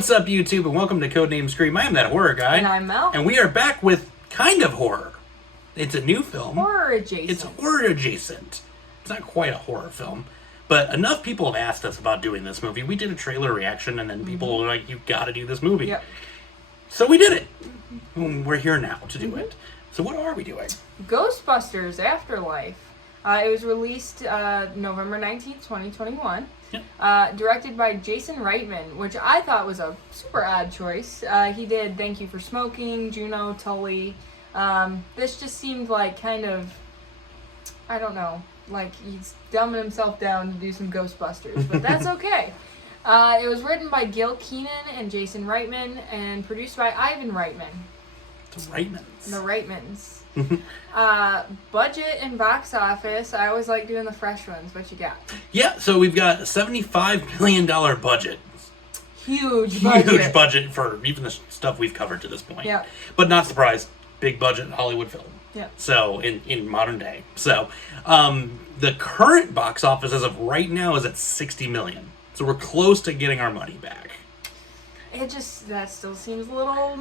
What's up, YouTube, and welcome to Codename Scream. I am that horror guy. And I'm Mel. And we are back with kind of horror. It's a new film. Horror adjacent. It's horror adjacent. It's not quite a horror film. But enough people have asked us about doing this movie. We did a trailer reaction, and then people were like, you gotta do this movie. Yep. So we did it. We're here now to do it. So what are we doing? Ghostbusters Afterlife. It was released November 19th, 2021. Yep. Directed by Jason Reitman, which I thought was a super odd choice. He did Thank You for Smoking, Juno, Tully. This just seemed like kind of, I don't know, like he's dumbing himself down to do some Ghostbusters, but that's okay. It was written by Gil Keenan and Jason Reitman and produced by Ivan Reitman. The Reitmans. The Reitmans. Budget and box office. I always like doing the fresh ones. What you got? Yeah, so we've got a $75 million budget. Huge budget. Huge budget for even the stuff we've covered to this point. Yeah. But not surprised, big budget Hollywood film. Yeah. So, in modern day. So, the current box office as of right now is at $60 million. So we're close to getting our money back. That still seems a little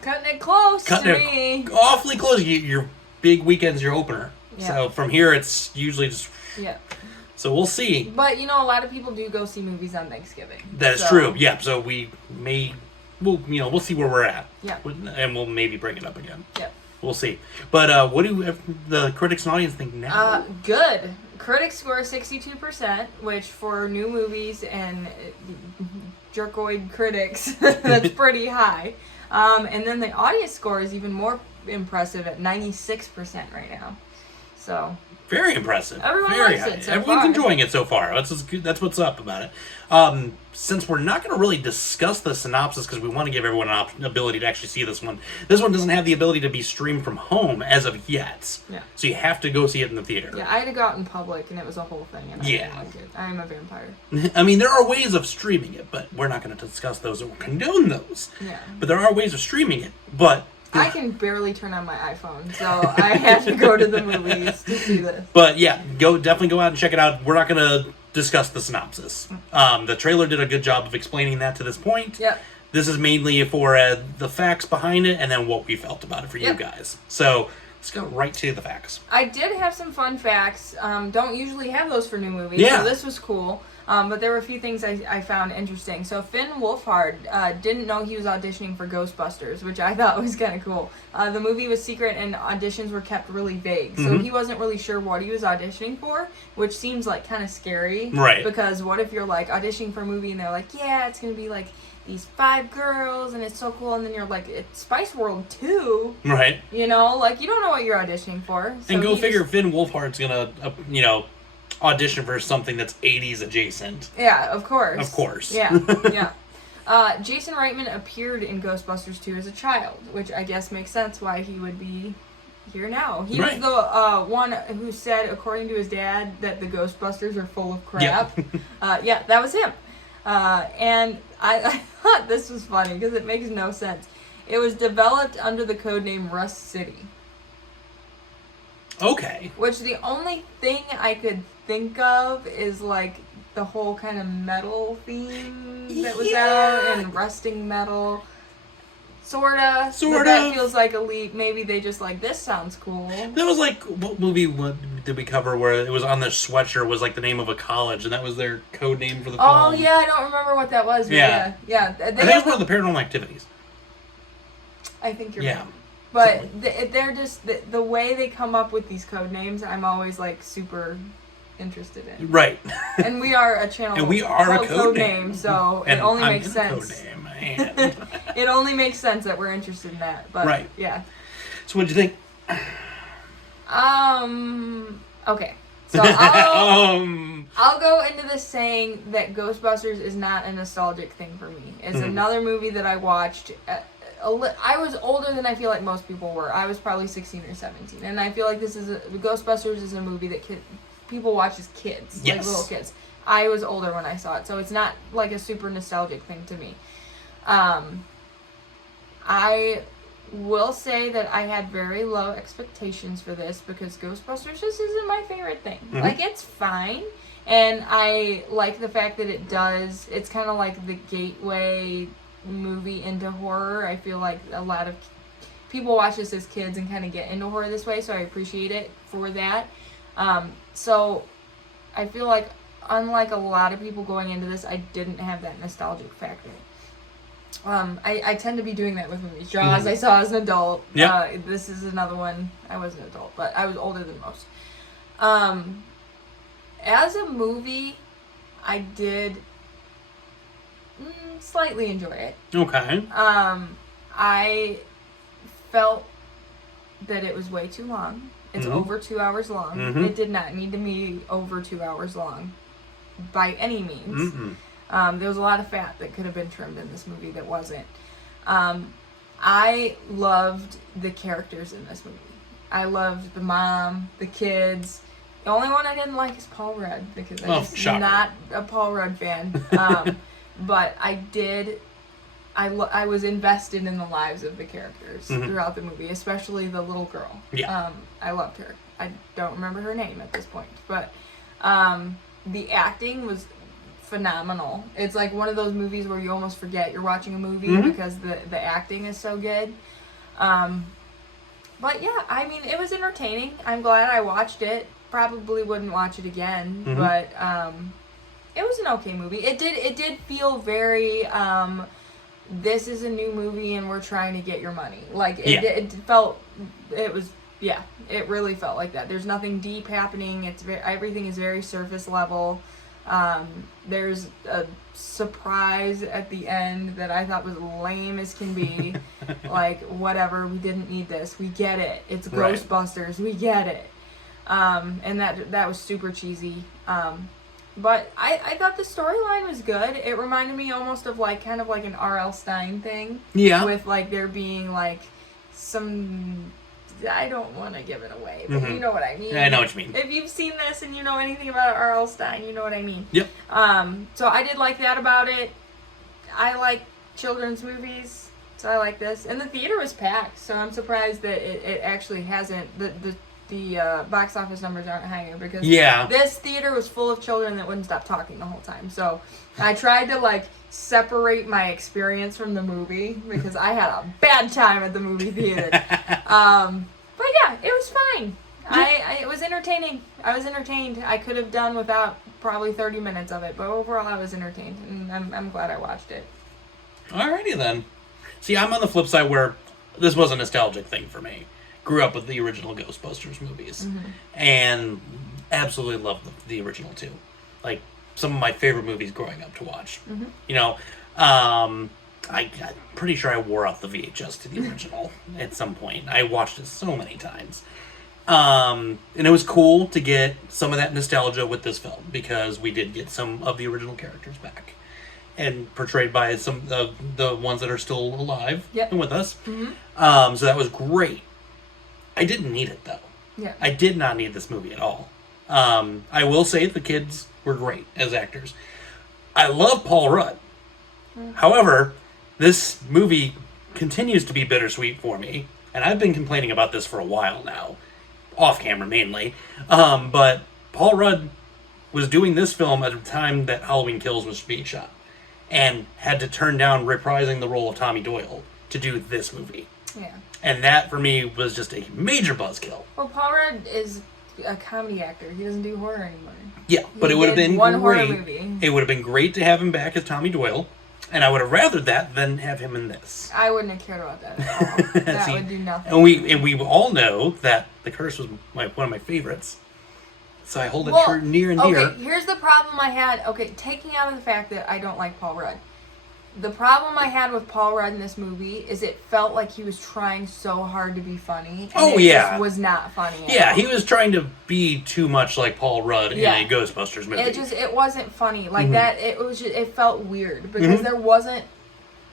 cutting it close to me. Awfully close. Your big weekend's your opener. Yeah. So from here, it's usually just... Yeah. So we'll see. But, you know, a lot of people do go see movies on Thanksgiving. That is true. Yeah, so we may... We'll see where we're at. Yeah. And we'll maybe bring it up again. Yeah. We'll see. But what do the critics and audience think now? Good. Critics score 62%, which for new movies and jerkoid critics, that's pretty high. And then the audience score is even more impressive at 96% right now. So very impressive. Everyone very likes high. it so Everyone's far. enjoying it so far. That's what's up about it. Since we're not going to really discuss the synopsis because we want to give everyone an ability to actually see this one. This one doesn't have the ability to be streamed from home as of yet. Yeah. So you have to go see it in the theater. Yeah, I had to go out in public and it was a whole thing. And I didn't like it. I am a vampire. I mean, there are ways of streaming it, but we're not going to discuss those or condone those. Yeah. But there are ways of streaming it, but... I can barely turn on my iPhone, so I have to go to the movies to see this. But yeah, definitely go out and check it out. We're not going to discuss the synopsis. The trailer did a good job of explaining that to this point. Yep. This is mainly for the facts behind it and then what we felt about it for you guys. So let's go right to the facts. I did have some fun facts. Don't usually have those for new movies, Yeah. so this was cool. But there were a few things I found interesting. So Finn Wolfhard didn't know he was auditioning for Ghostbusters, which I thought was kind of cool. The movie was secret and auditions were kept really vague. So he wasn't really sure what he was auditioning for, which seems like kind of scary. Right. Because what if you're like auditioning for a movie and they're like, yeah, it's going to be like these 5 girls and it's so cool. And then you're like, it's Spice World 2. Right. You know, like you don't know what you're auditioning for. So and go figure Finn Wolfhard's going to, audition for something that's 80s adjacent. Yeah, of course. Of course. Yeah, yeah. Jason Reitman appeared in Ghostbusters 2 as a child, which I guess makes sense why he would be here now. He was the one who said, according to his dad, that the Ghostbusters are full of crap. Yeah, that was him. And I thought this was funny because it makes no sense. It was developed under the codename Rust City. Okay. Which the only thing I could think of is like the whole kind of metal theme that was out and rusting metal. Sorta. But that feels like a leap. Maybe they just like, this sounds cool. That was like, what did we cover where it was on their sweatshirt was like the name of a college and that was their code name for the film? Oh yeah, I don't remember what that was. But yeah. I think it was one of the Paranormal Activities. I think you're right. But they're just, the way they come up with these code names, I'm always like super interested in. Right. And we are a channel and we are a code name, so it only makes sense. Code name. It only makes sense that we're interested in that. But yeah. So what'd you think? Okay. So I'll go into this saying that Ghostbusters is not a nostalgic thing for me. It's another movie that I watched. I was older than I feel like most people were. I was probably 16 or 17. And I feel like Ghostbusters is a movie that people watch as kids. Like little kids. I was older when I saw it. So it's not like a super nostalgic thing to me. I will say that I had very low expectations for this because Ghostbusters just isn't my favorite thing. Like, it's fine. And I like the fact that it's kind of like the gateway movie into horror. I feel like a lot of people watch this as kids and kind of get into horror this way, so I appreciate it for that. So I feel like, unlike a lot of people going into this, I didn't have that nostalgic factor. I tend to be doing that with movies. Jaws, I saw as an adult. Yep. This is another one. I was an adult, but I was older than most. As a movie, I did slightly enjoy it. Okay. I felt that it was way too long. It's over 2 hours long. It did not need to be over 2 hours long by any means. There was a lot of fat that could have been trimmed in this movie that wasn't. I loved the characters in this movie. I loved the mom, the kids. The only one I didn't like is Paul Rudd, because I'm not a Paul Rudd fan. But I did. I was invested in the lives of the characters throughout the movie, especially the little girl. Yeah. I loved her. I don't remember her name at this point, but the acting was phenomenal. It's like one of those movies where you almost forget you're watching a movie because the acting is so good. But yeah, I mean, it was entertaining. I'm glad I watched it. Probably wouldn't watch it again, but it was an okay movie. It did feel very this is a new movie and we're trying to get your money. Like it really felt like that. There's nothing deep happening. Everything is very surface level. There's a surprise at the end that I thought was lame as can be. Like, whatever, we didn't need this. We get it. It's Ghostbusters. We get it. And that was super cheesy. But I thought the storyline was good. It reminded me almost of kind of like an R.L. Stine thing. Yeah. With there being some, I don't want to give it away, but you know what I mean. I know what you mean. If you've seen this and you know anything about R.L. Stine, you know what I mean. Yep. So I did like that about it. I like children's movies, so I like this. And the theater was packed, so I'm surprised that it actually hasn't, the box office numbers aren't higher, because this theater was full of children that wouldn't stop talking the whole time. So I tried to separate my experience from the movie, because I had a bad time at the movie theater. But yeah, it was fine. It was entertaining. I was entertained. I could have done without probably 30 minutes of it, but overall I was entertained, and I'm glad I watched it. Alrighty then. See, I'm on the flip side where this was a nostalgic thing for me. Grew up with the original Ghostbusters movies, and absolutely loved the original too. Like, some of my favorite movies growing up to watch. You know, I'm pretty sure I wore out the VHS to the original at some point. I watched it so many times. And it was cool to get some of that nostalgia with this film, because we did get some of the original characters back and portrayed by some of the ones that are still alive and with us. So that was great. I didn't need it, though. Yeah. I did not need this movie at all. I will say the kids were great as actors. I love Paul Rudd. However, this movie continues to be bittersweet for me, and I've been complaining about this for a while now, off camera mainly. But Paul Rudd was doing this film at a time that Halloween Kills was being shot, and had to turn down reprising the role of Tommy Doyle to do this movie. Yeah. And that, for me, was just a major buzzkill. Well, Paul Rudd is a comedy actor. He doesn't do horror anymore. Yeah, but it would have been one horror movie. It would have been great to have him back as Tommy Doyle, and I would have rather that than have him in this. I wouldn't have cared about that at all. That would do nothing. And we all know that The Curse was one of my favorites, so I hold it near and dear. Okay, here's the problem I had. Okay, taking out of the fact that I don't like Paul Rudd. The problem I had with Paul Rudd in this movie is it felt like he was trying so hard to be funny. And it just was not funny at all. He was trying to be too much like Paul Rudd in a Ghostbusters movie. It wasn't funny. Like that, it felt weird, because there wasn't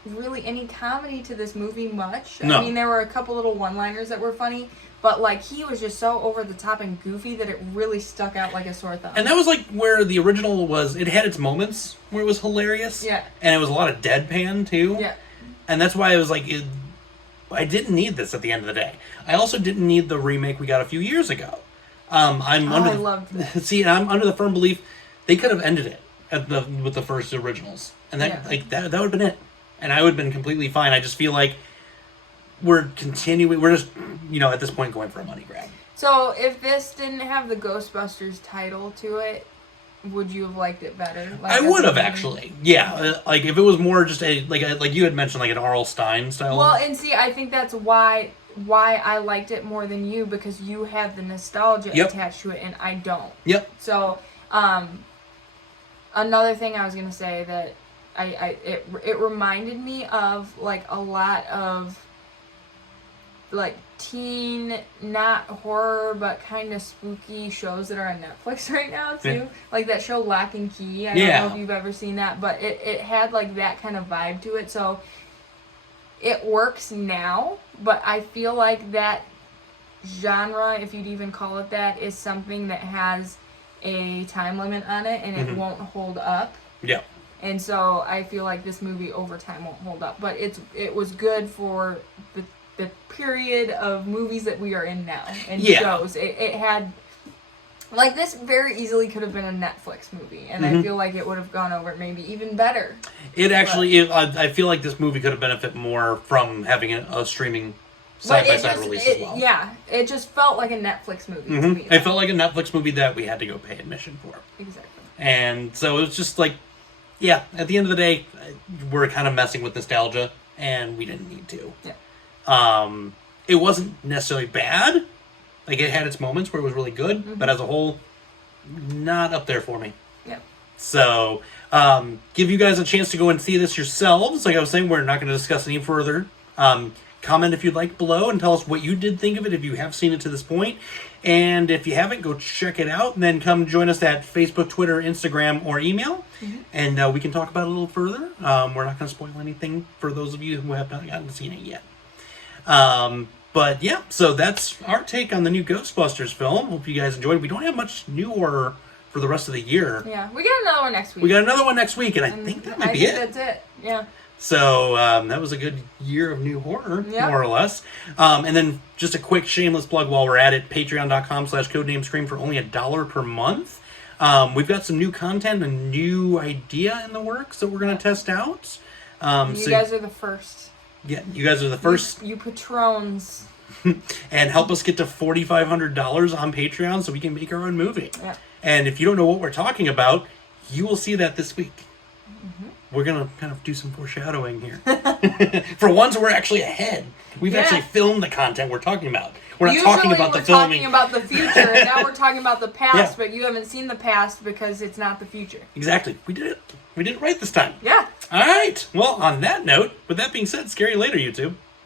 really any comedy to this movie much. No. I mean, there were a couple little one-liners that were funny, but he was just so over the top and goofy that it really stuck out like a sore thumb. And that was where the original was. It had its moments where it was hilarious. Yeah. And it was a lot of deadpan too. Yeah. And that's why I was I didn't need this at the end of the day. I also didn't need the remake we got a few years ago. I loved that. See, I'm under the firm belief they could have ended it with the first originals, and that would have been it. and I would have been completely fine. I just feel like we're just, at this point going for a money grab. So if this didn't have the Ghostbusters title to it, would you have liked it better? Like, I would have actually, yeah. Like if it was more just like you had mentioned, like an R.L. Stine style. Well, and see, I think that's why I liked it more than you, because you have the nostalgia attached to it and I don't. Yep. So, another thing I was gonna say that it reminded me of like a lot of like teen, not horror but kind of spooky shows that are on Netflix right now too. Yeah. Like that show Lock and Key. I don't know if you've ever seen that, but it had like that kind of vibe to it. So it works now, but I feel like that genre, if you'd even call it that, is something that has a time limit on it and it won't hold up. Yeah. And so I feel like this movie over time won't hold up, but it was good for the period of movies that we are in now and shows. It had, like, this very easily could have been a Netflix movie, and I feel like it would have gone over maybe even better. I feel like this movie could have benefited more from having a streaming side-by-side release as well. Yeah, it just felt like a Netflix movie to me. It felt like a Netflix movie that we had to go pay admission for. Exactly. And so it was just like, at the end of the day, we're kind of messing with nostalgia, and we didn't need to. Yeah. It wasn't necessarily bad. Like, it had its moments where it was really good, but as a whole, not up there for me. Yeah. So, give you guys a chance to go and see this yourselves. Like I was saying, we're not going to discuss any further. Comment if you'd like below and tell us what you did think of it if you have seen it to this point. And if you haven't, go check it out. And then come join us at Facebook, Twitter, Instagram, or email. And we can talk about it a little further. We're not going to spoil anything for those of you who have not gotten to see it yet. But yeah, so that's our take on the new Ghostbusters film. Hope you guys enjoyed. We don't have much new horror for the rest of the year. Yeah, we got another one next week. We got another one next week, and I think that might be it. That's it. Yeah. So that was a good year of new horror, more or less. And then just a quick shameless plug while we're at it, patreon.com/codenamescream for only $1 per month. We've got some new content, a new idea in the works that we're going to test out. You guys are the first. Yeah, you guys are the first. You patrons. And help us get to $4,500 on Patreon so we can make our own movie. Yeah. And if you don't know what we're talking about, you will see that this week. We're going to kind of do some foreshadowing here. For once, we're actually ahead. We've actually filmed the content we're talking about. We're not talking about the filming. Usually we're talking about the future, and now we're talking about the past, but you haven't seen the past because it's not the future. Exactly. We did it. We did it right this time. Yeah. All right. Well, on that note, with that being said, scary later, YouTube.